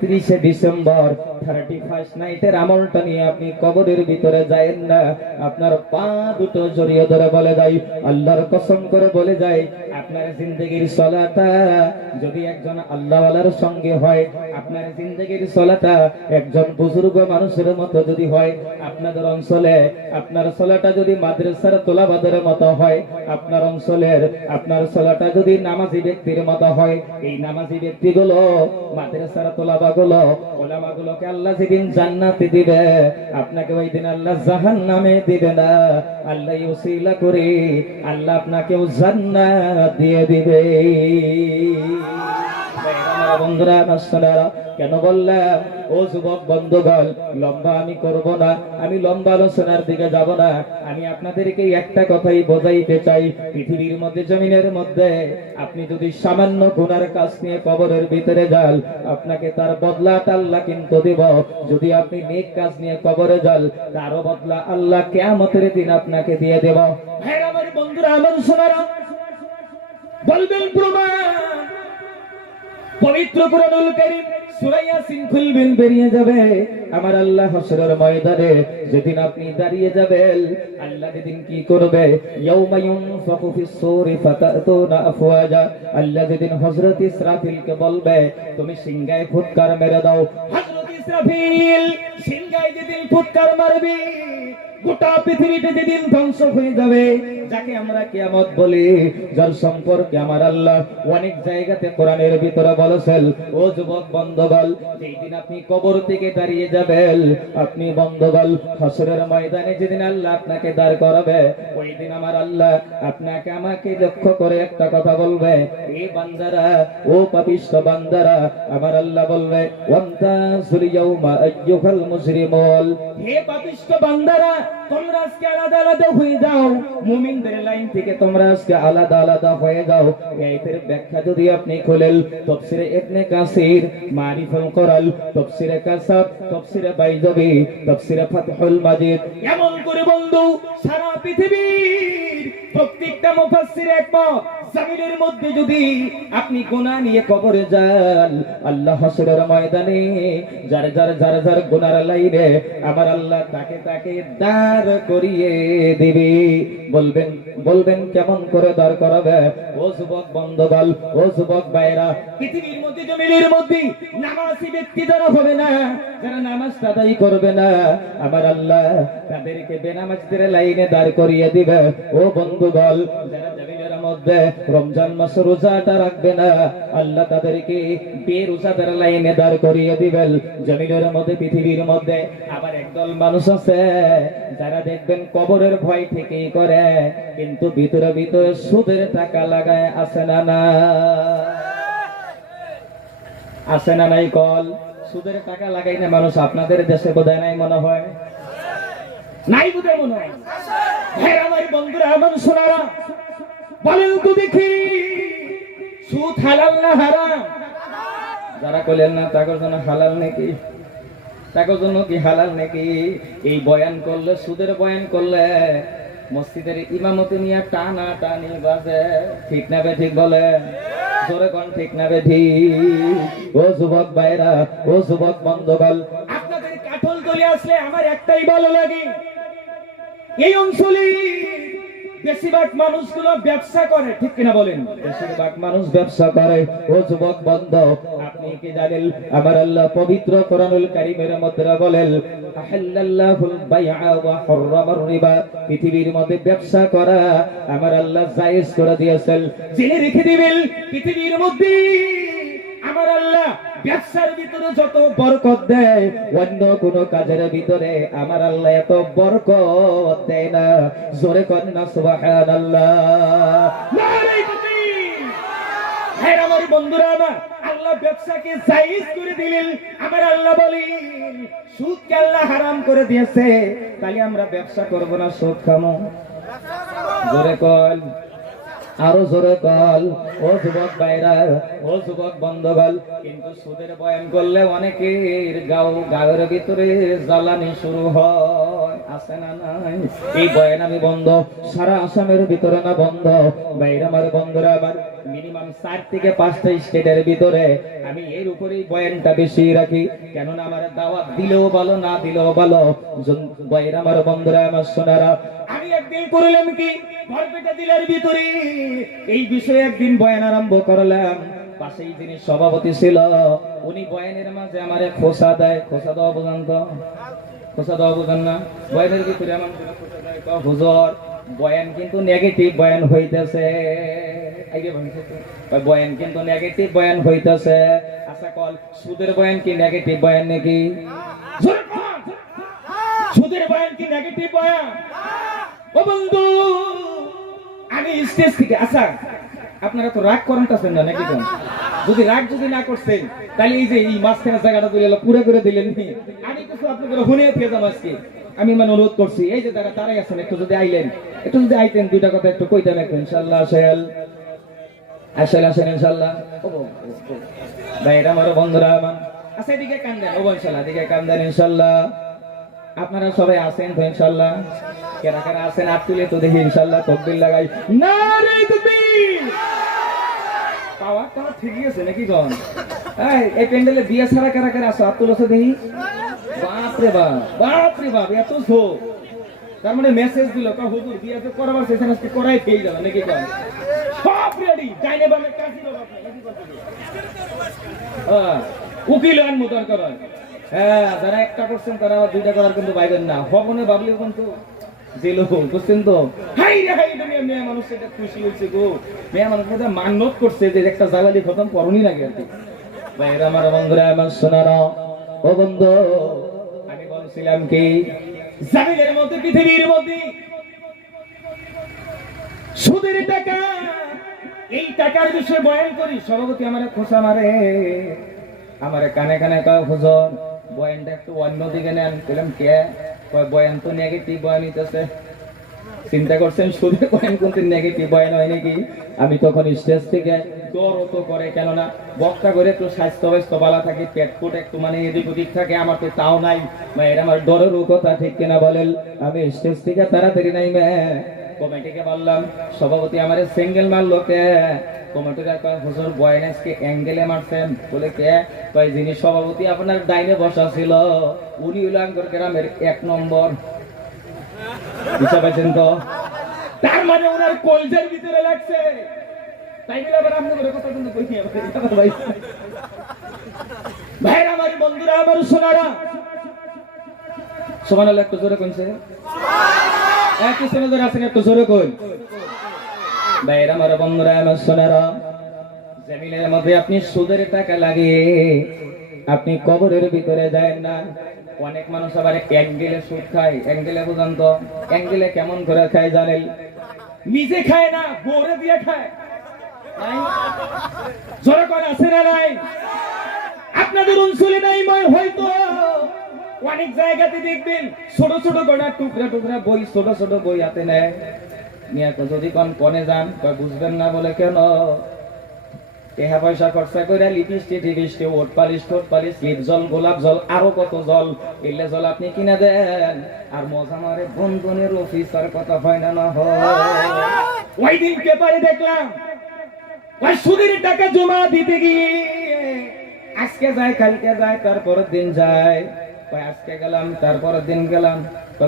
30 December 31st নাইটের আমলটা নিয়ে আপনি কবরের ভিতরে যায়েন না। আপনার পা দুটো জড়িয়ে ধরে বলে যাই, আল্লাহর কসম করে বলে যাই, আপনার জিন্দেগির সলাটা যদি একজন আল্লাহওয়ালার সঙ্গে হয়, আপনার জিন্দেগির সলাটা একজন বুজুর্গ মানুষের মতো যদি হয়, আপনাদের অঞ্চলে আপনার সলাটা যদি মাদ্রাসার তোলাবাদের মতো হয়, আপনার অঞ্চলের আপনার সলাটা যদি নামাজি ব্যক্তির মতো হয়, এই নামাজি ব্যক্তিগুলো মাদ্রাসার তোলাবাগুলো ওলামাগুলোকে আল্লাহ যেদিন জান্নাতে দিবে, আপনাকে ওই দিন আল্লাহ জাহান্নামে দিবে না। আল্লাহ ওসিলা করে আল্লাহ আপনাকেও জান্নাত দিয়ে দিবে। বন্ধুরা, কেন বললাম ও যুবক বন্ধুগণ, লম্বা আমি করব না, আমি লম্বা আলোচনার দিকে যাব না। আমি আপনাদেরকে একটা কথাই বোঝাইতে চাই, পৃথিবীর মধ্যে জমিনের মধ্যে আপনি যদি সামান্য গুনার কাজ নিয়ে কবরের ভিতরে যান, আপনাকে তার বদলাটা আল্লাহ কিন্তু দেব। যদি আপনি নেক কাজ নিয়ে কবরে যান, তারও বদলা আল্লাহ কিয়ামতের দিন আপনাকে দিয়ে দেব। ভাইরা আমার, বন্ধুরা আমার, শোনারা বলবেন প্রমাণ, পবিত্র কুরআনুল কারীম সূরা ইয়াসিন খুলবেন, বেরিয়ে যাবে আমার আল্লাহ হাসরের ময়দানে। যেদিন আপনি দাঁড়িয়ে যাবেন, আল্লাহ যেদিন কি করবে, ইয়াউমা ইউনফাখু ফিস সূরি ফাতাতুনা আফওয়াজা, আল্লাহ যেদিন হযরত ইসরাফিলকে বলবে তুমি সিংহায় ফুৎকার মেরে দাও। হযরত ইসরাফিল সিংহায় যেদিন ফুৎকার মারবে, গোটা পৃথিবীতে যেদিন ধ্বংস হয়ে যাবে, যাকে আমরা কিয়ামত বলি, যার সম্পর্কে আমার আল্লাহ অনেক জায়গাতে কোরআনের ভিতরে বলেছেন, ও যুবক বন্ধুগণ, যেই দিন আপনি কবর থেকে দাঁড়িয়ে যাবেন, আপনি বন্ধুগণ হাসরের ময়দানে যেদিন আল্লাহ আপনাকে দাঁড় করাবে, ওই দিন আমার আল্লাহ আপনাকে আমাকে লক্ষ্য করে একটা কথা বলবে, এ বান্দারা, ও পাপিষ্ঠ বান্দারা, আমার আল্লাহ বলবে, ওয়ান্তাসুল ইয়াউমা আইয়ুহাল মুজরিমুন, হে পাপিষ্ঠ বান্দারা, তোমরা আজকে আলাদা আলাদা হয়ে যাও, মুমিনদের লাইন থেকে তোমরা আজকে আলাদা আলাদা হয়ে যাও। এই আয়াতের ব্যাখ্যা যদি আপনি খুলেন, তাফসীরে ইবনে কাসির, মারিফুল কোরআন, তাফসীরে কাসাব, তাফসীরে বাইজাবি, তাফসীরে ফাতহুল মাজিদ, এমন করে বন্ধু সারা পৃথিবীর প্রত্যেকটা মুফাসসির একমত, জমিনের মধ্যে যদি আপনি গুনাহ নিয়ে কবরে যান, আল্লাহ হাসরের ময়দানে যার যার যার যার গুনার লাইনে আমার আল্লাহ তাকে তাকে দাঁড় করিয়ে দিবে। বলবেন বলবেন কেমন করে দাঁড় করাবে? ও যুবক বন্ধুগণ, ও যুবক ভাইরা, পৃথিবীর মধ্যে জমিনের মধ্যে নামাজি ব্যক্তি যারা হবে না, যারা নামাজ আদায় করবে না, আমার আল্লাহ তাদেরকে বেনামাজদের লাইনে দাঁড় করিয়ে দিবে। ও বন্ধুগণ, যারা জমিনের মধ্যে রমজান মাস রোজাটা রাখবে না, আল্লাহ তাদেরকে বেরোজাদের লাইনে দাঁড় করিয়ে দিবেন জমিনের মধ্যে, পৃথিবীর মধ্যে। আবার একদল মানুষ আছে যারা দেখবেন কবরের ভয় থেকেই করে, কিন্তু ভিতরে ভিতরে সুদের টাকা লাগায়, আছে না না, আছে না নাই কল? সুদের টাকা লাগাই না মানুষ, আপনাদের দেশে বোধহয় নাই মনে হয়, নাই বোধহয় মনে হয়। হ্যাঁ আমার বন্ধুরা, আমার শোনারা বলেন তো দেখি, সুদ হালাল না হারাম? যারা কইলেন না তাদের জন্য হালাল নাকি, তাদের জন্য কি হালাল নাকি? এই বয়ান করলে, সুদের বয়ান করলে মসজিদের ইমামতি নিয়ে টানা টানি বাজে, ঠিক না বে ঠিক বলে? জোরে কোন ঠিক না বে ঠিক? ও যুবক ভাইরা, ও যুবক বন্ধুগণ, আপনাদের কাঠল তলি আসলে আমার একটাই ভালো লাগে, এই অঞ্চলে বেশিরভাগ মানুষগুলো ব্যবসা করে, ঠিক কিনা বলেন? বেশিরভাগ মানুষ ব্যবসা করে। ও যুবক বন্ধু, আপনি কি জানেন আমার আল্লাহ পবিত্র কোরআনুল কারীমের মধ্যে বলেন, আহাল্লাল্লাহুল বাইআ ওয়া হারামার রিবা, পৃথিবীর মধ্যে ব্যবসা করা আমার আল্লাহ জায়েজ করে দিয়েছেন। জেনে রেখে দিবেন, পৃথিবীর মধ্যে আমার আল্লাহ ব্যবসার ভিতরে যত বরকত দেয়, অন্য কোন কাজের ভিতরে আমার আল্লাহ এত বরকত দেয় না। জোরে কর না সুবহানাল্লাহ। নারে তাকবীর। হ্যাঁ আমার বন্ধুরা, আমার আল্লাহ ব্যবসাকে জায়েজ করে দিলেন। আমার আল্লাহ বলেন সুদকে আল্লাহ হারাম করে দিয়েছে, তাহলে আমরা ব্যবসা করব না, সুদ খামো? জোরে কর, আরো জোরে কল। ও যুবক ভাইরা, ও যুবক বন্ধুগণ, কিন্তু সুদের বয়ান করলে অনেকের গায়ের ভিতরে জ্বালানি শুরু হয়, আছে না নাই? এই বয়ান আমি বন্ধ, সারা আসামের ভিতরে না বন্ধ, বাইরে আমার বন্ধুরা আমার মিনিমাম 4 থেকে 5টা স্টেটের ভিতরে আমি এর উপরেই বয়ানটা বেশি রাখি। কেননা আমার দাওয়াত দিলেও ভালো, না দিলেও ভালো। বাইরে আমার বন্ধুরা আমার সোনারা, আমি একদিন করলাম কি, বরপেটা জেলার ভিতরে এই বিষয়ে একদিন বয়ান আরম্ভ করলাম। পাশেই যিনি সভাপতি ছিল, উনি বয়ানের মাঝে আমারে খোসা দেয়। খোসা দেওয়া বোঝান তো? খোসা দেওয়া বোঝান না? বয়ানের ভিতরে আমার খোসা দেয়, হুজুর বয়ান কিন্তু নেগেটিভ বয়ান হইতেছে। বয়ান কিন্তু নেগেটিভ বয়ান হইতেছে। আচ্ছা কল, সুদের বয়ান কি নেগেটিভ বয়ান নাকি? সুদের বয়ান কি নেগেটিভ বয়ান? ও বন্ধু, আমি স্টেজ থেকে, আচ্ছা আপনারা তো রাগ করেন না নাকি? যদি রাগ যদি না করছেন, তাহলে এই যে এই মাঝখানে জায়গাটা তুলে পুরো করে দিলেন। আমি কিছু আপনাদের শুনে পেয়েছিলাম আজকে, আমি মানে অনুরোধ করছি, এই যে তারা তারাই আছেন, একটু যদি আইলেন, একটু যদি আইতেন, দুইটা কথা একটু কইতেন একটু, ইনশাল্লাহ। আসেন ইনশাল্লাহ। ভাইরা আমার বন্ধুরা আমার, আচ্ছা এদিকে কান দেন, ও ইনশাল্লাহ এদিকে কান দেন ইনশাল্লাহ। আপনারা সবাই আছেন তো ইনশাল্লাহ? কারা কারা আছেন হাত তুলে তো দেখি ইনশাল্লাহ, তাকবীর লাগাই। নারে তাকবীর! পাওয়ারটা ঠিকই আছে নাকি কোন? এই প্যান্ডেলে বিয়ে ছাড়া কারা কারা আছে হাত তুলেছে দেখি। বাপ রে বাপ, এত জো! তার মানে মেসেজ দিল কা হুজুর বিয়ে তো করাবার চেষ্টা আজকে করাই পেয়ে যাবে নাকি কোন? সব রেডি, ডাইনে বামে কাজী বাবা নাকি কোন? উকিল আন মুদার করেন। হ্যাঁ, যারা একটা করছেন তারা দুইটা করার কিন্তু বাইবেন না, ভবনে ভাবলেও কিন্তু জেলো বুঝছেন তো। হাই রে হাই, মেয়ে মানুষ এটা খুশি হয়েছে গো, মেয়ে মানুষ মান্যত করছে যে একটা জালালি খতম করণই লাগে আর কি। ভাইরা আমার বন্ধুরা আমার সোনারা, ও বন্ধু আমি বলছিলাম কি, জামিনের মধ্যে পৃথিবীর মধ্যে সুদের টাকা, এই টাকার বিষয়ে বয়ান করি, সভাপতি আমার খোঁচা মারে, আমার কানে কানে কয় হুজুর বয়ানটা একটু অন্যদিকে নেন। বললাম কে? কয় বয়ান তো নেগেটিভ বয়ান হইতেছে। চিন্তা করছেন সুদের বয়ান কোনদিন নেগেটিভ বয়ান হয় নাকি? আমি তখন স্টেজ থেকে দরদ করে, কেননা বক্তা করে একটু স্বাস্থ্য ভালো থাকে, পেট ফুট একটু মানে এদিক ওদিক থাকে, আমার তো তাও নাই। এর আমার ডরেরও কথা, ঠিক কিনা বলেন? আমি স্টেজ থেকে তাড়াতাড়ি নাই কমিটিকে বললাম, সভাপতি আমার সিঙ্গেল মারলো কে? কমিটিরা কয় হুজুর বয়ান আজকে অ্যাঙ্গেলে মারছেন। বলে কে? কয় যিনি সভাপতি আপনার ডাইনে বসা ছিল, উনি হলো আঙ্গর গ্রামের 1 নম্বর। বুঝতে পারছেন তো? তার মানে ওনার কলজের ভিতরে লাগছে। তাই বলে আবার আপনাদের কথা কিন্তু কই নিয়ে ভাই। ভাইরা আমার বন্ধুরা আমার সোনারা, সুবহানাল্লাহ একটু জোরে কইছে। একটু শুনে ধরে আছেন, একটু জোরে কই। ভাইরা আমার বন্ধুরা আমার সোনারা, জমিনের মধ্যে আপনি সুদের টাকা লাগিয়ে আপনি কবরের ভিতরে যায় না। অনেক মানুষ আবার অ্যাঙ্গেলে সুদ খায়। অ্যাঙ্গেলে বুঝান তো? অ্যাঙ্গেলে কেমন করে খায় জানেন? নিজে খায় না, বউরে দিয়ে খায়। জোরে করে আছে না নাই? আপনাদের অঞ্চলে নাই হয়তো, অনেক জায়গাতে দেখবেন ছোট ছোট গোটা টুকরা টুকরা বই, ছোট ছোট বই হাতে নেয় নিয়ে, যদি কনে যান বুঝবেন না। বলে কেন? টাকা পয়সা খরচা করে লিপস্টিক টিপস্টিক, ওট পালিশ টোট পালিশ, লিপ জল, গোলাপ জল, আরো কত জল, এলে জল আপনি কিনে দেন। আর মজা মারে বন্ধনের অফিসার কথা হয় না হয়। ওই দিন পেপারে দেখলাম ওই সুদের টাকা জমা দিতে গিয়ে আজকে যায়, কালকে যায়, তারপরের দিন যায়। আজকে গেলাম, তারপরের দিন গেলাম।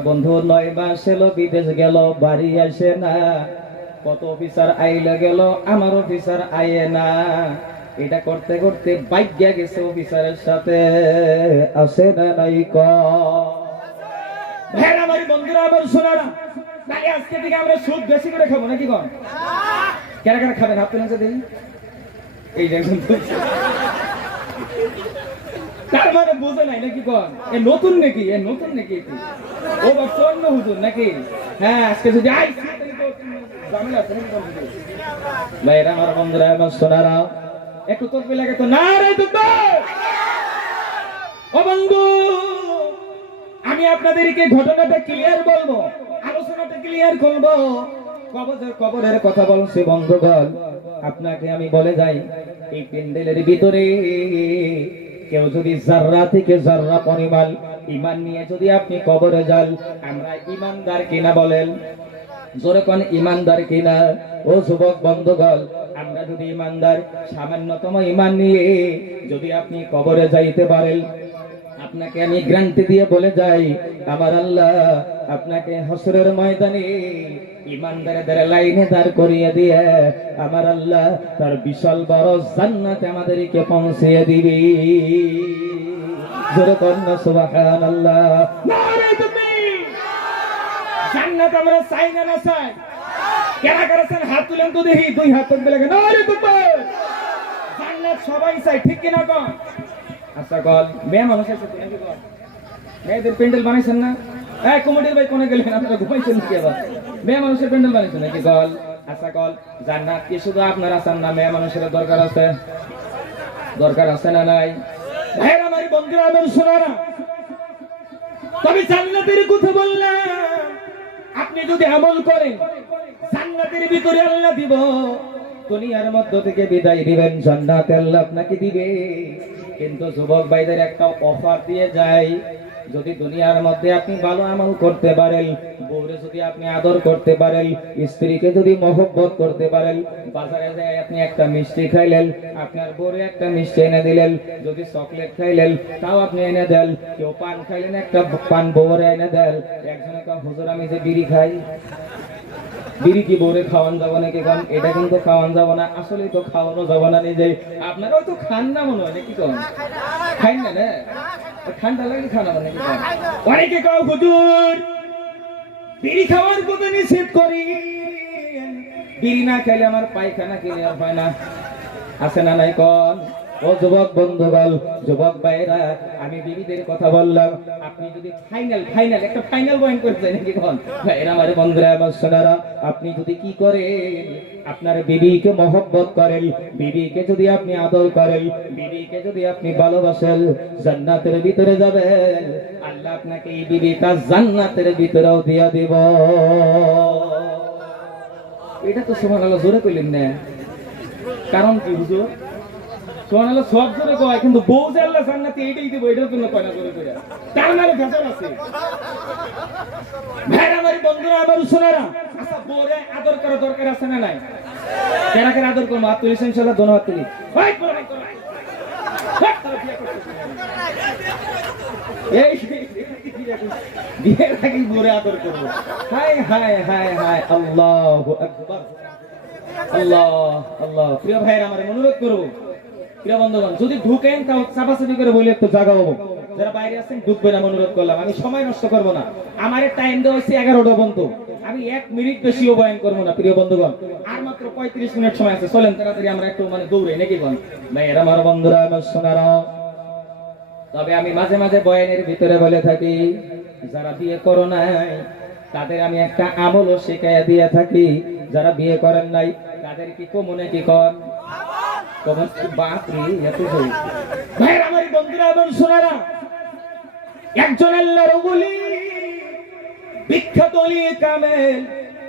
বন্ধু 9 মাস এলো, বিদেশ গেল, বাড়ি আসে না। কত অফিসার আইলে গেল, আমার অফিসার আইয়ে না। এটা করতে করতে বাইজ্ঞা গেছে অফিসারের সাথে, আসে না নাই ক। ভাইরা আমার বন্ধুরা আমার সোনারা, তাহলে আজকে থেকে আমরা সুদ বেশি করে খাবো নাকি কোন? কারা কারা খাবেন হাত তুলেন দেখি। এই দেখুন, তার মানে বোঝে নাই নাকি কোন? এ নতুন নাকি? এ নতুন নাকি? ও বর্তমান হুজুর নাকি? হ্যাঁ, আজকে যদি আই ভাইরা আমার বন্ধুরা আমার সোনারা, একটু তকবীর লাগে তো। নারে তাকবীর! ও বন্ধু, আমি আপনাদেরকে ঘটনাটা ক্লিয়ার বলবো, আলোচনাটা ক্লিয়ার করবো। কবরের কথা বলছে বন্ধুগণ। আপনাকে আমি বলে যাই, এই প্যান্ডেলের ভিতরে কেউ যদি জাররা থেকে জাররা পরিমাণ ইমান নিয়ে যদি আপনি কবরে যান, আমরা ইমানদার কিনা বলেন? জোরে কোন ইমানদার কিনা? ও যুবক বন্ধুগণ, আমরা যদি ইমানদার, সামান্যতম ইমান নিয়ে যদি আপনি কবরে যাইতে পারেন, আপনাকে আমি গ্যারান্টি দিয়ে বলে যাই, আমার আল্লাহ আপনাকে হাসরের ময়দানে ইমানদারদের লাইনে দাঁড় করিয়ে দিয়ে আমার আল্লাহ তার বিশাল বড় জান্নাতে আমাদেরকে পৌঁছিয়ে দিবে। জোরে কন্যা সুবহানাল্লাহ। নারে তাকবীর। জান্নাত আমরা চাই না না চাই? কারা কারা চান হাত তুলেন তো দেখি, দুই হাত তুলবে লাগে। নারে তাকবীর। জান্নাত সবাই চাই, ঠিক কি না কোন? আচ্ছা কল মেয়ে মানুষ আছে তো নাকি কল? মেয়েদের প্যান্ডেল বানাইছেন না? এই কমিটির ভাই কোনে গেলেন? আপনারা ঘুমাইছেন কি আবার? মেয়ে মানুষের প্যান্ডেল বানাইছেন নাকি কল? আচ্ছা কল জান্নাত কি শুধু আপনারা চান না, মেয়ে মানুষের দরকার আছে? দরকার আছে না নাই? ভাইরা আমার বন্ধুরা আমার শোনারা, তবে জান্নাতের কথা বললাম, আপনি যদি আমল করেন জান্নাতের ভিতরে আল্লাহ দিব, দুনিয়ার মধ্য থেকে বিদায় দিবেন, জান্নাতে আল্লাহ আপনাকে দিবে। কিন্তু যুবক ভাইদের একটা অফার দিয়ে যায়, যদি দুনিয়ার মধ্যে আপনি ভালো আমল করতে পারেন, বউরে যদি আপনি আদর করতে পারেন, স্ত্রীকে যদি মহব্বত করতে পারেন, বাজারে যায় আপনি একটা মিষ্টি খাইলেন, আপনার বউরে একটা মিষ্টি এনে দিলেন, যদি চকলেট খাইলেন তাও আপনি এনে দেন, কেউ পান খাইলেন একটা পান বউরে এনে দেন। একজনে কয় হুজুর আমি যে বিড়ি খাই, বিড়ি কি বউরে খাওয়ান যাবো নাকি? কারণ এটা কিন্তু খাওয়ান যাবো না, আসলে তো খাওয়ানো যাবো না নিজে। আপনারাও তো খান না মনে হয় নাকি? কন খাই না না? ঠান্ডা লাগে খানা মানে কি? অনেকে কও হুজুর বিড়ি খাওয়ার কথা নিষেধ করি, বিড়ি না খেলে আমার পায়খানা ক্লিয়ার হয় না। আছে না নাই কন? ও যুবক বন্ধুগণ, যুবক ভাইরা, আমি বিবিদের কথা বললাম, আপনি যদি ফাইনাল একটা ফাইনাল পয়েন্ট করতে নাকি কোন ভাইরা আমার বন্ধুরা আমার সোনারা, আপনি যদি কি করেন, আপনার বিবিকে মহব্বত করেন, বিবিকে যদি আপনি আদর করেন, বিবিকে যদি আপনি ভালোবাসেন, জান্নাতের ভিতরে যাবেন, আল্লাহ আপনাকে এই বিবিটা জান্নাতের ভিতরেও দিয়ে দিব। এটা তো সুবহানাল্লাহ জোরে কইলেন না? কারণ কি হুজুর? সুবহানাল্লাহ সব জোরে কয়, কিন্তু বউ যে আল্লাহ জান্নাতে এইটাই দিব, এটার জন্য কয় না জোরে কইরা। তার মানে ভেজাল আছে। ভাইরা আমার বন্ধুরা আমার সোনারা, আচ্ছা বউরে আদর করা দরকার আছে না নাই? কারা কারা আদর করবো? হাত তুলিস ইনশাআল্লাহ, দোনো হাত তুলি। এই বড় ভাই তোরা, এই বিয়ে থাকি বউরে আদর করবো। হায় হায় হায় হায়, আল্লাহু আকবার, আল্লাহ আল্লাহ। প্রিয় ভাইরা আমার অনুরোধ করবো, প্রিয় বন্ধুগণ, যদি ঢুকেন তাও চাপাচাপি করে বলে একটু জায়গা হবো, যারা বাইরে আছেন ঢুকবেন আমি অনুরোধ করলাম। আমি সময় নষ্ট করবো না, আমার টাইম দেওয়া হচ্ছে 11টা পর্যন্ত, আমি 1 মিনিট বেশিও বয়ান করবো না। প্রিয় বন্ধুগণ, আর মাত্র 35 মিনিট সময় আছে, চলেন তাড়াতাড়ি আমরা একটু দৌড়ে নাকি বল ভাইয়ের আমার বন্ধুরা আমার সোনারা। তবে আমি মাঝে মাঝে বয়ানের ভিতরে বলে থাকি, যারা বিয়ে করো নাই তাদের আমি একটা আমলও শিখাইয়া দিয়ে থাকি, যারা বিয়ে করেন নাই তাদের কি কমনে কি কর একজন আল্লাহর ওলি, বিখ্যাত ওলি কামেল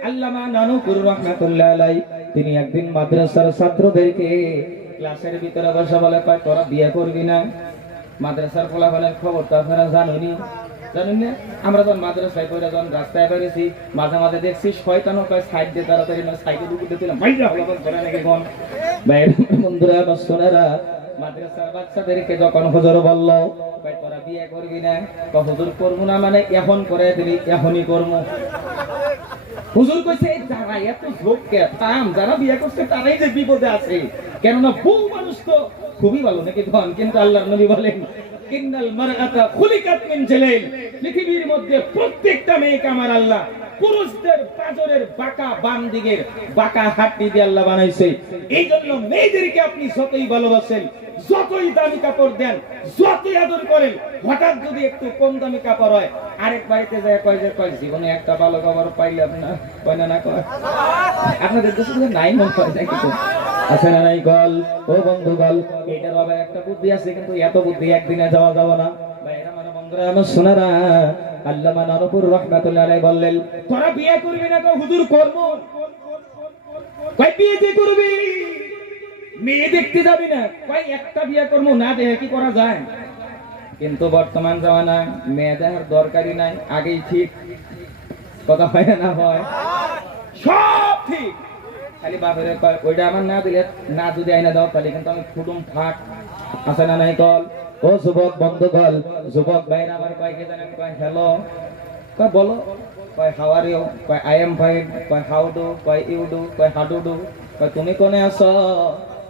আল্লামা নানুকুর রাহমাতুল্লাহ আলাইহি, তিনি একদিন মাদ্রাসার ছাত্রদেরকে ক্লাসের ভিতরে বসে বলে, কয় তোরা বিয়ে করবি না? মাদ্রাসার ফলাফলের খবর তো আপনারা জানেনই, জানেন না? আমরা যখন মাদ্রাসায় পড়ে যখন রাস্তায় বেরিয়েছি, মাঝে মাঝে দেখছি শয়তান কয় সাইড দিয়ে তাড়াতাড়ি সাইডে ঢুকে দিয়েছিলাম, ভাইরা ফলাফল ধরে নাকি কোন বন্ধুরা বা সোনারা। মাদ্রাসার বাচ্চাদেরকে যখন হুজুর বলল, ভাই তোরা বিয়ে করবি না? হুজুর করবো না মানে এখন করে দিলি, এখনই করবো। হুজুর কইছে যারা এত ঝোঁককে থাম, যারা বিয়ে করছে তারাই যে বিপদে আছে, কেননা বউ মানুষ তো খুবই ভালো নাকি ধন, কিন্তু আল্লাহর নবী বলেন ইন্নাল মারআতা খুলিকাত মিন জালাইল, পৃথিবীর মধ্যে প্রত্যেকটা মেয়েকে আমার আল্লাহ পুরুষদের পাজরের বাঁকা বাম দিকের বাঁকা হাড্ডি দিয়ে আল্লাহ বানাইছে। এই জন্য মেয়েদেরকে আপনি যতই ভালোবাসেন, যতই দামি কাপড় দেন, যতই আদর করেন, হঠাৎ যদি একটু কম দামি কাপড় হয়, আরেক বাড়িতে যায় কয় যে কয় জীবনে একটা ভালো কাপড় পাইলে আপনি না কয় না কয়। আপনাদের দেশে নাই মনে হয় নাকি? তো আছে না নাই গল? ও বন্ধু গল, এটার আবার একটা বুদ্ধি আছে, কিন্তু এত বুদ্ধি একদিনে যাওয়া যাবে না। ভাইরা আমার বন্ধুরা আমার সোনারা, আল্লামা নানুকুর রাহমাতুল্লাহ আলাইহি বললেন, তোরা বিয়ে করবি না? হুজুর করব। কয় বিয়ে কি করবি? মেয়ে দেখতে যাবি না? কয় একটা বিয়ে করব না, দেখে কি করা যায়? কিন্তু বর্তমান জামানায় মেয়ে দেখার দরকারই নাই, আগেই ঠিক কথা হয় না হয়, সব ঠিক। খালি বাপের কয় ওইটা আমার না দিলে, না যদি আইনা দাও তাহলে কিন্তু আমি ফুটুম ফাট, আছে না নাই কল? ও যুবক বন্ধুগণ, যুবক ভাইরা আমার কয় কি জানেন? কয় হ্যালো, কয় বলো, কয় হাউ আর ইউ, কয় আই এম ফাইন, কয় হাউ ডু, কয় ইউ ডু, কয় হাউ ডু ডু, কয় তুমি কোনে আছো?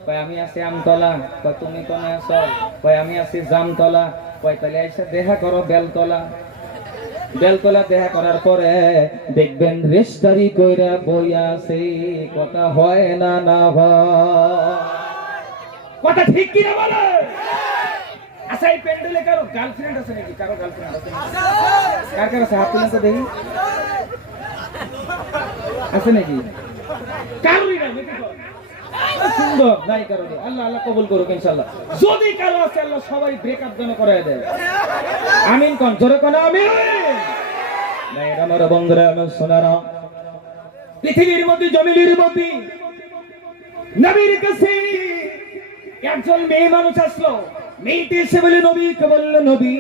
কয় আমি আছি আমতলা। কয় তুমি কোনে আছো? কয় আমি আছি জামতলা। কয় তাহলে এসে দেখা করো বেলতলা। বেলতলা দেখা করার পরে দেখবেন রেস্টারি কইরা বই আছে, কথা হয় না না হয়, কথা ঠিক কি না বলে? আচ্ছা এই প্যান্ডেলে কারো গার্লফ্রেন্ড আছে নাকি? কারো গার্লফ্রেন্ড আছে নাকি? কার কার আছে? হাত তুলেন তো দেখি, আছে নাকি? কারোরই নাই নাকি? সুন্দর নাই কারো নেই। আল্লাহ আল্লাহ কবুল করুক ইনশাআল্লাহ। যদি কারো আছে আল্লাহ সবাই ব্রেকআপ যেন করায় দেয়। আমিন কোন, জোরে কোন আমিন। আমার বন্ধুরা, আমার সোনারা, পৃথিবীর মধ্যে জমিনের মধ্যে নবীর কাছে একজন মেয়ে মানুষ আসলো। মেয়েটি এসে বলে নবীকে বলল, নবী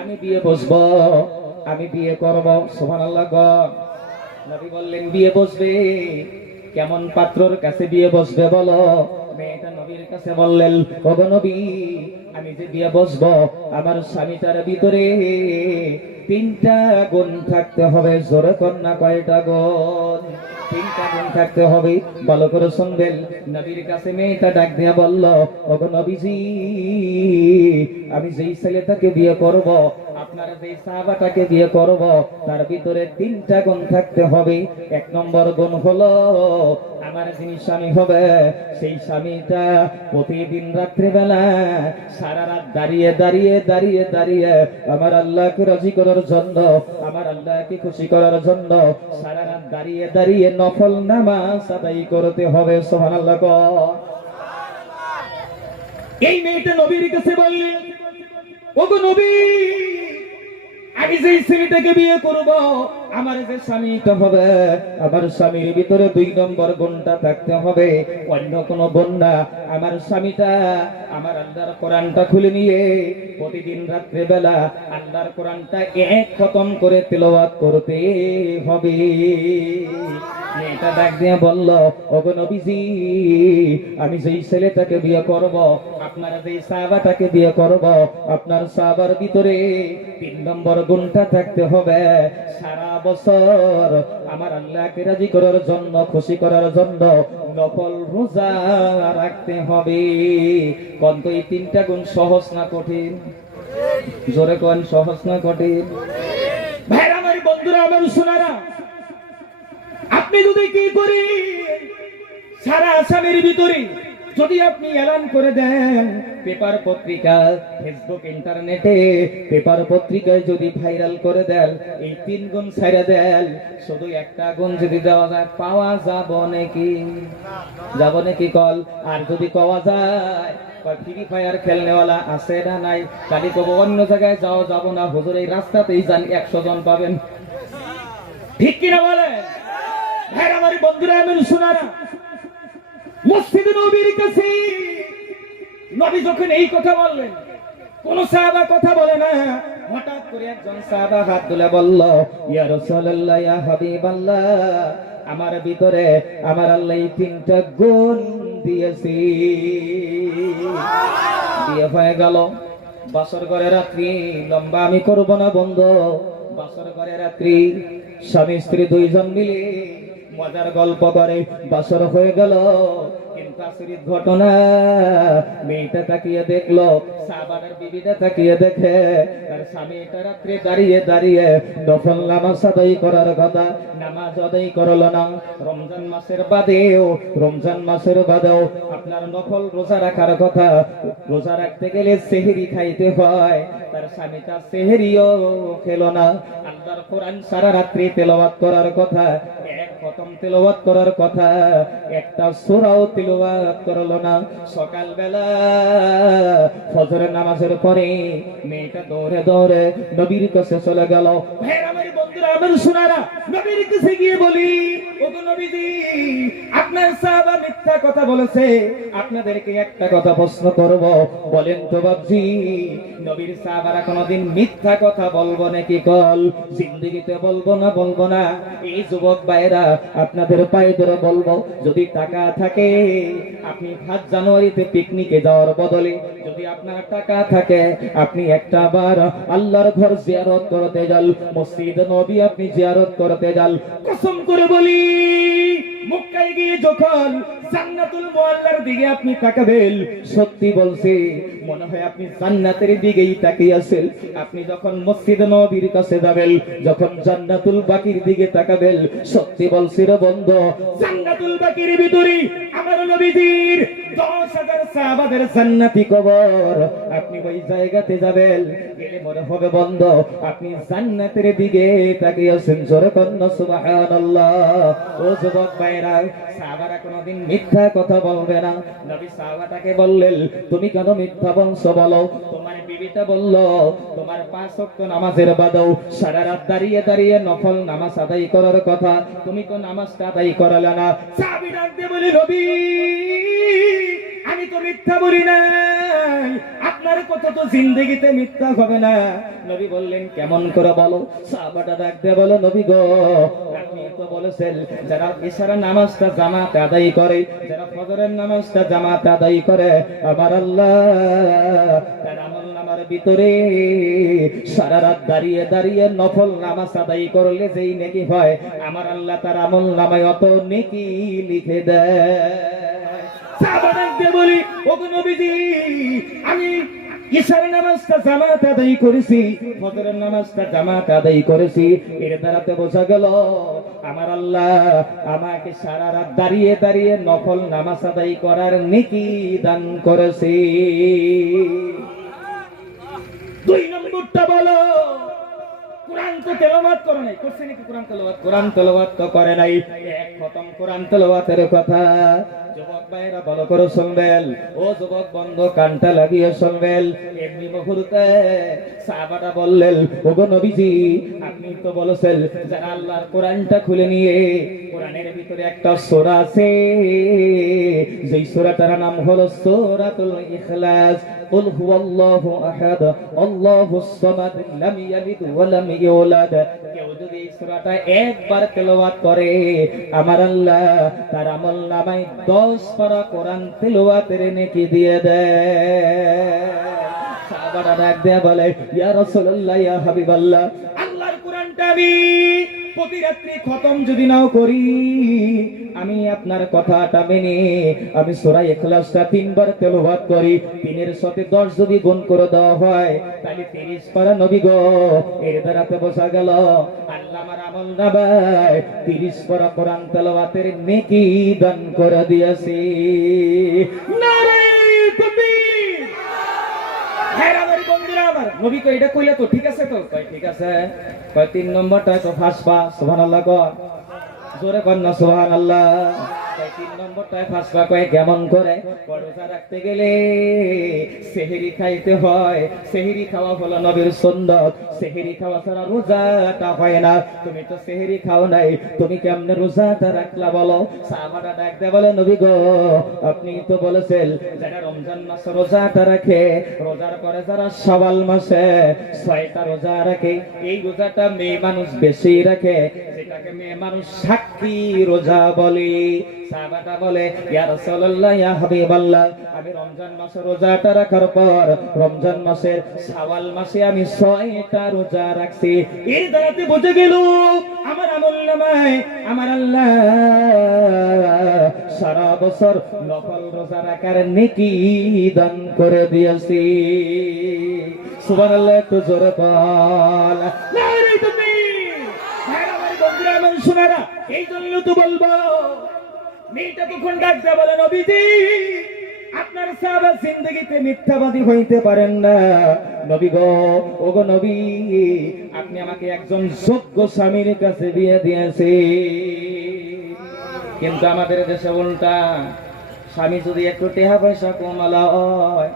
আমি বিয়ে বসবো, আমি বিয়ে করব। সুবহানাল্লাহ গো। নবী বললেন বিয়ে বসবে, কেমন পাত্রর কাছে বিয়ে বসবে বলো? মেয়েটা নবীর কাছে বললেন, ওগো নবী আমি যে বিয়ে বসবো আমার স্বামীটার ভিতরে 3টা গুণ থাকতে হবে। জোরে কন্যা কয়টা গুণ? 3টা গুণ থাকতে হবে। ভালো করে শুনবেন। নবীর কাছে মেয়েটা ডাক দিয়া বলল, ওগো নবীজি আমি যেই ছেলেটাকে বিয়ে করব, আপনারা যেই সাহাবাটাকে বিয়ে করব, তার ভিতরে 3টা গুণ থাকতে হবে। 1 নম্বর গুণ হলো আমার যিনি স্বামী হবে সেই স্বামীটা প্রতিদিন রাত্রিবেলা সারা রাত দাঁড়িয়ে দাঁড়িয়ে দাঁড়িয়ে দাঁড়িয়ে আমার আল্লাহকে রাজি করার জন্য, আমার আল্লাহকে খুশি করার জন্য সারা রাত দাঁড়িয়ে দাঁড়িয়ে নফল নামাজ আদায় করতে হবে। সুবহানাল্লাহ। এই মেয়েটা নবীর কাছে বললেন, ওগো নবী আমি যেই ছেলেটাকে বিয়ে করব, আমার যে স্বামীটা হবে আমার স্বামীর ভিতরে 2 নম্বর গুণটা থাকতে হবে, অন্য কোনো গুণ না। আমার স্বামীটা আমার আল্লাহর কোরআনটা খুলে নিয়ে প্রতিদিন রাত্রে বেলা আল্লাহর কোরআনটা এক খতম করে তেলাওয়াত করতে হবে। মেয়েটা ডাক দিয়ে বলল, ওগো নবীজি আমি যেই ছেলেটাকে বিয়ে করব, আপনারা যেই সাহাবাটাকে বিয়ে করব, আপনার সাহাবার ভিতরে 3 নম্বর গুণটা থাকতে হবে, সারা বছর আমার আল্লাহকে রাজি করার জন্য, খুশি করার জন্য নফল রোজা রাখতে হবে। কোন তো এই 3টা গুণ সহজ না কঠিন? জোরে কোন, সহজ না কঠিন? ভাইরা আমার, বন্ধুরা আমার, সোনারা, আপনি যদি কি করি সারা আসামের ভিতরে যদি আপনি এলান করে দেন, পেপার পত্রিকা, ফেসবুক, ইন্টারনেটে পেপার পত্রিকায় যদি ভাইরাল করে দেন, এই 3 গুণ ছাইড়া দেন, শুধু 1টা গুণ যদি দেওয়া যায় পাওয়া যাব নাকি? যাব নাকি কল? আর যদি পাওয়া যায়, ফ্রি ফায়ার খেলনেওয়ালা আছে না নাই? খালি কব অন্য জায়গায় যাও, যাব না হুজুর, এই রাস্তাতেই যান, 100 জন পাবেন। ঠিক কিনা বলে? ভাই আমার, বন্ধুরা আমার, শোনারা, মসজিদে নবীর কাছে নবী যখন এই কথা বললেন, কোন সাহাবা কথা বলে না, হঠাৎ করে একজন সাহাবা হাত তুলে বলল, ইয়া রাসূলুল্লাহ, ইয়া হাবিবাল্লাহ, আমার ভিতরে আমার আল্লাহ 3টা গুণ দিয়েছে। বিয়ে হয়ে গেল, বাসর ঘরে রাত্রি, লম্বা আমি করব না বন্ধু, বাসর ঘরে রাত্রি স্বামী স্ত্রী 2 জন মিলে মজার গল্প করে বাসর হয়ে গেল। কিন্তু আচরিত ঘটনা, মেয়েটা তাকিয়ে দেখলো, সাহাবাদের বিবিটা তাকিয়ে দেখে তার স্বামীটা রাত্রে দাঁড়িয়ে দাঁড়িয়ে নফল নামাজ আদায় করার কথা, নামাজ আদায় করলো না। রমজান মাসের বাদেও আপনার নফল রোজা রাখার কথা, রোজা রাখতে গেলে সেহরি খাইতে হয়, তার স্বামীটা সেহরিও খেলো না। আল্লাহর কোরআন সারা রাত্রি তেলাওয়াত করার কথা, 1 খতম তেলাওয়াত করার কথা, একটা সূরাও তেলাওয়াত করলো না। সকালবেলা ফজরের নামাজের পরে মেয়েটা দৌড়ে দৌড়ে নবীর কাছে চলে গেল। ভাইরা আমার, বন্ধুরা আমার, শোনারা, নবীর কাছে গিয়ে বলি, ওগো নবীজি, আপনার সাহাবা মিথ্যা কথা বলেছে, আপনাদেরকে একটা কথা প্রশ্ন করব, বলেন তো বাপজি, নবীর সাহাবারা কোনদিন মিথ্যা কথা বলবো নাকি? কল জিন্দেগিতে বলবো না, বলবো না। এই যুবক ভাইরা, আপনাদের পায়ে ধরে বলবো, যদি টাকা থাকে, আপনি 5 জানুয়ারিতে পিকনিকে যাওয়ার বদলে যদি আপনার টাকা থাকে, আপনি একটা বার আল্লাহর ঘর জিয়ারত করতে যান, মসজিদ নবী আপনি জিয়ারত করতে যান। কসম করে বলি, মক্কায় গিয়ে যখন জান্নাতুল মুআল্লার দিকে আপনি তাকাবেন, সত্যি বলছি, মনে হয় আপনি জান্নাতের দিকেই তাকিয়ে আছেন। আপনি যখন মসজিদ নবীর কাছে যাবেন, যখন জান্নাতুল বাকির দিকে তাকাবেন, সত্যি বলছি রে বন্ধু, জান্নাতুল বাকির ভিতরে আমার নবীজির 10,000 সাহাবাদের জান্নাতি কবর। আপনি ওই জায়গাতে যাবেন, গেলে মনে হবে বন্ধু আপনি জান্নাতের দিকে তাকিয়ে আছেন। জোরে কন্না সুবহানাল্লাহ। ও যুবক ভাইরা, সাহাবারা কোনদিন মিথ্যা কথা বলবে না। নবী সাহাবাটাকে বললেন, তুমি কেন মিথ্যা বলছো বলো? তোমার বিবিটা বলল, তোমার 5 ওয়াক্ত নামাজের বাদেও সারা রাত দাঁড়িয়ে দাঁড়িয়ে নফল নামাজ আদায় করার কথা, তুমি তো নামাজটা আদায় করালে না। সাহাবী ডাক দিয়ে বলে, নবী, আমি তো মিথ্যা বলি না, আপনার কথা তো জিন্দেগিতে মিথ্যা হবে না। নবী বললেন, কেমন করে বলো? সাহাবাটা ডাক দিয়ে বলো, নবী গো, আপনি তো বলেছেন যারা ইশারা নামাজটা জামাতে আদায় করে, যারা ফজরের নামাজটা জামাতে আদায় করে, আমার আল্লাহ তার আমলনামার ভিতরে সারা রাত দাঁড়িয়ে দাঁড়িয়ে নফল নামাজ আদায় করলে যেই নেকি হয়, আমার আল্লাহ তার আমলনামায় অত নেকি লিখে দেয়। সাহাবাদেরকে বলি, ওগো নবীজি, আমি ইশার নামাজটা জামাত আদায় করেছি, ফজরের নামাজটা জামাত আদায় করেছি, এর দ্বারাতে বোঝা গেল আমার আল্লাহ আমাকে সারা রাত দাঁড়িয়ে দাঁড়িয়ে নফল নামাজ আদায় করার নেকি দান করেছে। 2 নম্বরটা বলো, কোরআন তো তেলাওয়াত করে নাই। করছে নাকি কোরআন তেলাওয়াত? কোরআন তেলাওয়াত তো করে নাই। এক খতম কোরআন তেলাওয়াতের কথা যুবক ভাইরা ভালো করে শুনবেন। ও যুবক বন্ধু, কানটা লাগিয়ে শুনবেন। এমনি মুহূর্তে সাহাবাটা বললেন, ওগো নবীজি, আপনি তো বলেছেন যারা আল্লাহর কোরআনটা খুলে নিয়ে, কোরআনের ভিতরে একটা সূরা আছে, যেই সূরাটার নাম হলো সূরাতুল ইখলাস। কুল হুয়াল্লাহু আহাদ আল্লাহুস সামাদ লাম ইয়ালিদ ওয়া লাম ইউলাদ। কেউ যদি এই সূরাটা একবার তেলাওয়াত করে, আমার আল্লাহ তার আমলনামায় 10 পারা কোরআন তেলাওয়াতের নেকি দিয়ে দেয়। সাহাবারা ডাক দিয়ে বলে, ইয়া রাসূলুল্লাহ, ইয়া হাবিবাল্লাহ, আল্লাহর কোরআনটা আমি প্রতি রাত্রি খতম যদি নাও করি, আমি আপনার কথাটা মেনে আমি সূরা ইখলাসটা 3 বার তেলাওয়াত করি, 3 এর সাথে 10 যদি গুণ করে দেওয়া হয়, তাহলে 30 পারা নবী গো। এর দ্বারাতে বোঝা গেল আল্লাহ আমার আমলনামায় 30 পারা কোরআন তেলাওয়াতের নেকি দান করে দিয়েছে। নারে তাকবীর! হ্যাঁ আমার বন্ধুরা, আমার নবী কই এটা কইলা তো ঠিক আছে তো? কই ঠিক আছে। কই 3 নম্বরটা তো ফাঁসবা। সুবহানাল্লাহ কর, জোরে কর না সুবহানাল্লাহ। কই 3 নম্বরটায় ফাঁসবা, কয় কেমন করে? রোজা রাখতে গেলে সেহরি খাইতে হয়। সেহরি খাওয়া হলো নবীর সুন্নাত। সেহরি খাওয়া ছাড়া রোজাটা হয় না। তুমি তো সেহরি খাও নাই, তুমি কেমনে রোজাটা রাখলা বলো? সাহাবারা ডাকতে বলে, নবী গো, আপনি তো বলেছেন যারা রমজান মাসে রোজাটা রাখে, রোজার পরে যারা শাওয়াল মাসে 6টা রোজা রাখে, এই রোজাটা মেয়ে মানুষ বেশি রাখে, যেটাকে মেয়ে মানুষ সাক্ষী রোজা বলে। সাহাবাটা বলে, ইয়া রাসূলুল্লাহ, ইয়া হাবিবাল্লাহ, আমি রমজান মাসে রোজাটা রাখার পর রমজান মাসের শাওয়াল মাসে আমি 6টা রোজা রাখছি। এর দ্বারাতে বুঝে গেল আমার আমলনামায় আমার আল্লাহ সারা বছর নফল রোজা রাখার নেকি দান করে দিয়েছি। সুবহানাল্লাহ, একটু জোরে বল। নারে তাকবীর! হ্যাঁ আমার বন্ধুরা, আমার শোনারা, এই জন্য তো বলবো, মেয়েটা তখন ডাকতে বলে, নবীজি, আপনার সাহাবা জিন্দেগিতে মিথ্যাবাদী হইতে পারেন না। নবী গো, ওগো নবী, আপনি আমাকে একজন যোগ্য স্বামীর কাছে বিয়ে দিয়েছে। কিন্তু আমাদের দেশে উল্টা, স্বামী যদি একটু টেহা পয়সা কমালা হয়,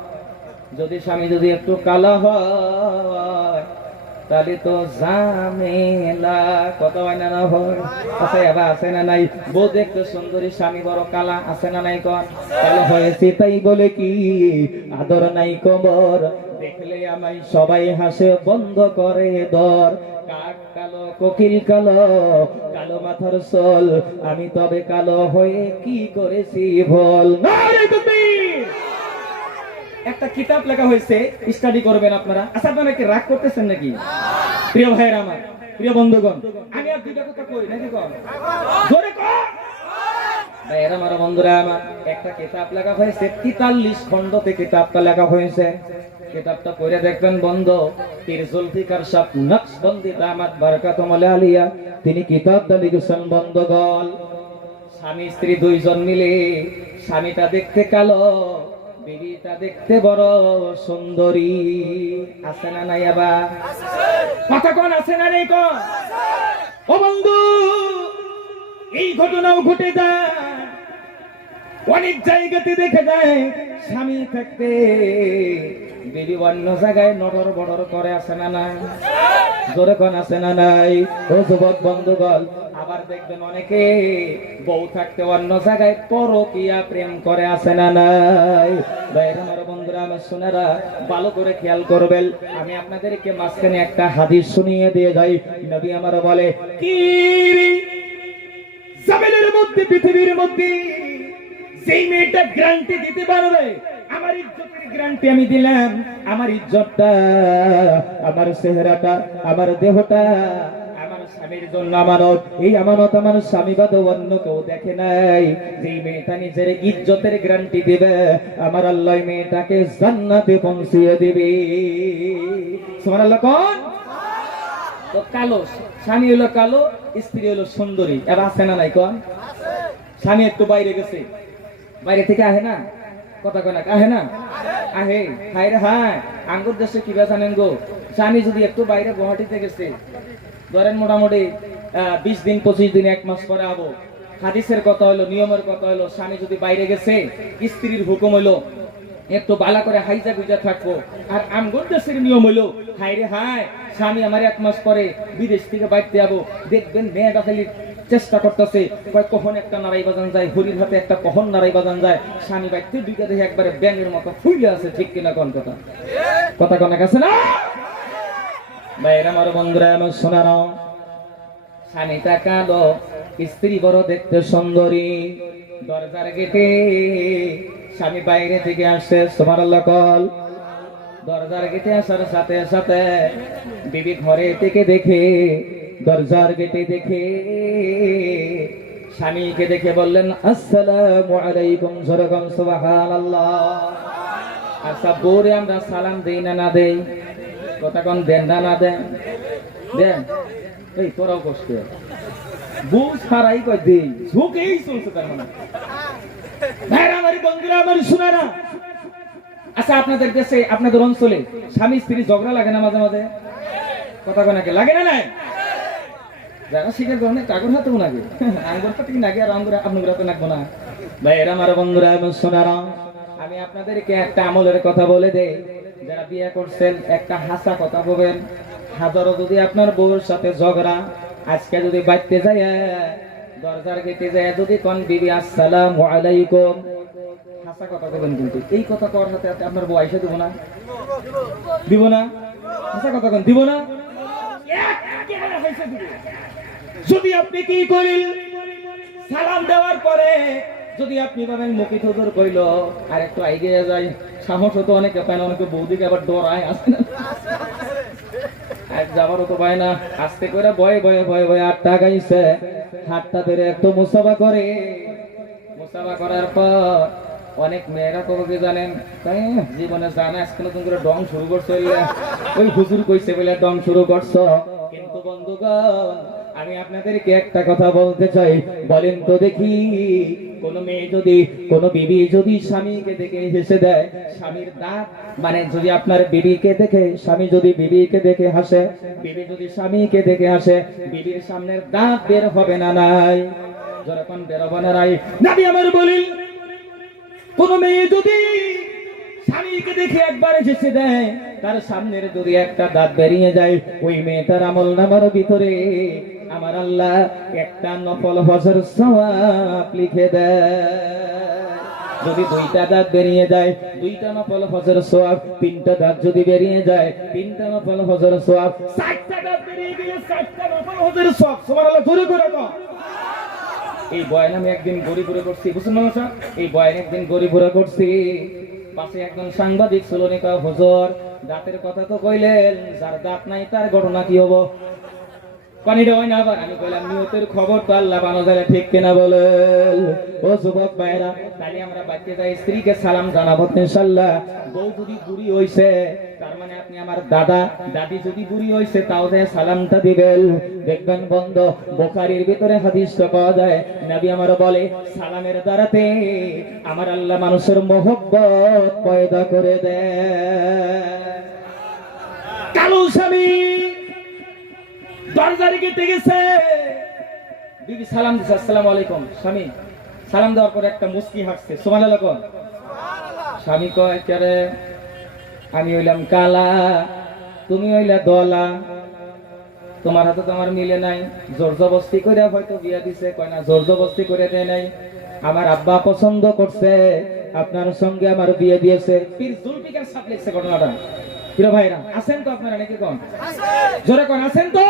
যদি স্বামী যদি একটু কালা হয়, তাহলে তো ঝামেলা। কত হয় না হয়? আছে আবার আছে না নাই? বউ দেখতে সুন্দরী, স্বামী বড় কালা, আছে না নাই? কর কালো হয়েছে তাই বলে কি আদর নাই কবর? দেখলে আমায় সবাই হাসে, বন্ধ করে দর। কাক কালো, কোকিল কালো, কালো মাথার সোল, আমি তবে কালো হয়ে কি করেছি ভুল? নারে তাকবীর! একটা কিতাব লেখা হয়েছে, স্টাডি করবেন আপনারা। আচ্ছা, আপনারা কি রাগ করতেছেন নাকি? প্রিয় ভাইয়েরা আমার, প্রিয় বন্ধুগণ, আমি আর দুইটা কথা কই নাকি? কম জোরে কর ভাইয়েরা আমার, বন্ধুরা আমার। একটা কিতাব লেখা হয়েছে, 43 খণ্ডতে কিতাবটা লেখা হয়েছে। কিতাবটা পড়ে দেখবেন বন্ধু, পীর জুলফিকার সাহেব নকশবন্দি দামাত বারাকাতুহুল আলিয়া, তিনি কিতাবটা লিখেছেন বন্ধুগণ। স্বামী স্ত্রী দুইজন মিলে, স্বামীটা দেখতে কালো, বিবিটা দেখতে বড় সুন্দরী। আছে না নাই? আবার কথা কোন আছে না নেই? কোন ও বন্ধু, এই ঘটনাও ঘটে যায়, অনেক জায়গাতে দেখে যায়। স্বামী থাকতে বিবি অন্য জায়গায় নড়র বড়র করে। আছে না নাই? জোরে কোন আছে না নাই? ও যুবক বন্ধুগণ, আবার দেখবেন অনেকে বউ থাকতে অন্য জায়গায় পরকীয়া প্রেম করে। আছে না নাই? ভাইরা আমার, বন্ধুরা আমার, সোনারা, ভালো করে খেয়াল করবেন। আমি আপনাদেরকে মাঝখানে একটা হাদিস শুনিয়ে দিয়ে যাই। নবী আমার বলে, কি জামিনের মধ্যে, পৃথিবীর মধ্যে যেই মেয়েটা গ্যারান্টি দিতে পারবে, আমার ইজ্জতের গ্যারান্টি আমি দিলাম, আমার ইজ্জতটা, আমার চেহারাটা, আমার দেহটা আমার স্বামীর জন্য আমানত। এই আমানত আমার স্বামী বাদ অন্য কেউ দেখে নাই। যেই মেয়েটা নিজের ইজ্জতের গ্যারান্টি দিবে, আমার আল্লাহ মেয়েটাকে জান্নাতে পৌঁছিয়ে দিবে। সুবহানাল্লাহ। কোন তো কালো স্বামী হলো কালো, স্ত্রী হলো সুন্দরী। এবার আছে না নাই? কোন স্বামী একটু বাইরে গেছে, বাইরে থেকে আহে না? কথা কয় না? আহে না? আহে। হায় রে হায়, আঙ্গুর দেশে কি জানেন গো, স্বামী যদি একটু বাইরে গুয়াহাটিতে গেছে, ধরেন মোটামুটি 20 দিন, 25 দিন, 1 মাস পরে আবো। হাদিসের কথা হলো, নিয়মের কথা হলো, স্বামী যদি বাইরে গেছে, স্ত্রীর হুকুম হলো একটু বালা করে হাইজা গুজা থাকবো। আর আমগর দেশের নিয়ম হলো, হায় রে হায়, স্বামী আমার 1 মাস পরে বিদেশ থেকে বাইতে যাবো, দেখবেন মেয়েটা খালি চেষ্টা করতেছে, কখন একটা নারাই বাজান যায়, হরির হাতে একটা কখন নারাই বাজান যায়। স্বামী বাইতে দুইটা দেখে একবারে ব্যাঙের মতো ফুলে আছে। ঠিক কিনা? কোন কথা? কথা কনে গেছে না? ভাইরা আমার, বন্ধুরা আমার, শোনানো, স্বামীটা কালো, স্ত্রী বড় দেখতে সুন্দরী। দরজার গেটে স্বামী বাইরে থেকে আসছে। সুবহানাল্লাহ। কল দরজার গেটে আসার সাথে সাথে বিবি ঘরে থেকে দেখে, দরজার গেটে দেখে, স্বামীকে দেখে বললেন, আসসালামু আলাইকুম। জোরকম সুবহানাল্লাহ। আচ্ছা, বউরে আমরা সালাম দেই না না দেই? কথা কোন দেন না না দেন? দেন। এই তোরাও কষ্ট বউ ছাড়াই কয় দেই, ঝুঁকেই চলছে তার মানে। ভাইরা আমার, বন্ধুরা আমার, শোনারা। আচ্ছা, আপনাদের দেশে, আপনাদের অঞ্চলে স্বামী স্ত্রী ঝগড়া লাগে না মাঝে মাঝে? কথা কোন লাগে না? নাই? যারা শিখে গ্রহণে কাগর হাতেও লাগে, আঙ্গুর পাতি নাগে, আর আঙ্গুর আপনার হাতে নাকবো না। ভাইরা আমার, বন্ধুরা এবং শোনারা, আমি আপনাদেরকে একটা আমলের কথা বলে দেই। যারা বিয়ে করছেন, একটা হাসা কথা বলবেন। হাজারো যদি আপনার বউর সাথে ঝগড়া, আজকে যদি বাইতে যায়, দরজার গেটে যায়, যদি কোন বিবি আসসালামু আলাইকুম, হাসা কথা বলবেন। কিন্তু এই কথা করার সাথে আপনার বউ আইসা দিব না? দিব না? হাসা কথা কোন দিব না? যদি আপনি কি করেন, সালাম দেওয়ার পরে যদি আপনি ভাবেন মুখি থোদর কইল, আর একটু এগিয়ে যায়, সাহস তো অনেকে পায় না, অনেকে বৌদিকে আবার ডরায়। আসে না? এক যাবারও তো পায় না, আস্তে করে ভয়ে ভয়ে ভয়ে ভয়ে আটটা গাইছে, হাতটা ধরে একটু মুসাফা করে। মুসাফা করার পর অনেক মেয়েরা কবে জানেন, তাই জীবনে জানা আজকে নতুন করে ডং শুরু করছে, ওই হুজুর কইছে বলে ডং শুরু করছো। কিন্তু বন্ধুগণ, আমি আপনাদেরকে একটা কথা বলতে চাই, বলেন তো দেখি, কোনো মেয়ে যদি, কোনো বিবি যদি স্বামীকে দেখে হেসে দেয়, স্বামীর দাঁত মানে যদি আপনার বিবিকে দেখে, স্বামী যদি বিবিকে দেখে হাসে, বিবি যদি স্বামীকে দেখে হাসে, বিবির সামনের দাঁত বের হবে না নাই? যখন বের হবে না নাই, নবী আমার বলেন কোন মেয়ে যদি স্বামীকে দেখে একবার হেসে দেয়, তার সামনের যদি একটা দাঁত বেরিয়ে যায়, ওই মেয়েটার আমল নামার ভিতরে আমার আল্লাহ একটা নফল হজের সওয়াব লিখে দেয়। যদি দুইটা দাঁত বেরিয়ে যায়, দুইটা নফল হজের সওয়াব। তিনটা দাঁত যদি বেরিয়ে যায়, তিনটা নফল হজের সওয়াব। চারটা দাঁত বেরিয়ে গেলে চারটা নফল হজের সওয়াব। সুবহানাল্লাহ, জোরে করে কও। এই বয়ান আমি একদিন গরিপুরে করছি, বুঝছেন মানুষ, এই বয়ান একদিন গরিপুরে করছি। পাশে একজন সাংবাদিক ছিল, নিকা হুজুর দাঁতের কথা তো কইলেন, যার দাঁত নাই তার ঘটনা কি হবো? পানিটা হয় না আবার। আমি কইলাম নিয়তের খবর তো আল্লাহ বানো যায়, ঠিক কিনা বলেন? ও যুবক ভাইরা, তাহলে আমরা বাড়িতে যাই, স্ত্রীকে সালাম জানাবো ইনশাআল্লাহ। বউ যদি বুড়ি হইছে, তার মানে আপনি আমার দাদা দাদি যদি বুড়ি হইছে, তাও যে সালামটা দিবেন। দেখবেন বন্ধ, বুখারীর ভিতরে হাদিসটা পাওয়া যায়, নবী আমার বলে সালামের দ্বারাতে আমার আল্লাহ মানুষের মহব্বত পয়দা করে দেয়। কালো স্বামী দরজার গেটে গেছে, বিবি সালাম দিছে, আসসালামু আলাইকুম। স্বামী সালাম দেওয়ার পর একটা মুস্কি হাসছে, সুবহানাল্লাহ কোন? স্বামী কয় কেরে, আমি হইলাম কালা, তুমি হইলা দলা, তোমার হাতে তো আমার মিলে নাই, জোর জবরদস্তি করে হয়তো বিয়া দিছে। কয় না, জোর জবরদস্তি করে দেয় নাই, আমার আব্বা পছন্দ করছে, আপনার সঙ্গে আমার বিয়ে দিয়েছে। পীর জুলফিকার সাহেব লিখছে ঘটনাটা। প্রিয় ভাইরা, আছেন তো আপনারা নাকি? কোন জোরে কোন, আছেন তো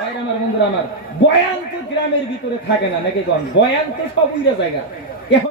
ভাইরা? আমার বন্ধুরা, আমার বয়ান তো গ্রামের ভিতরে থাকে না নাকি? কোন বয়ান তো সব জায়গা। এখন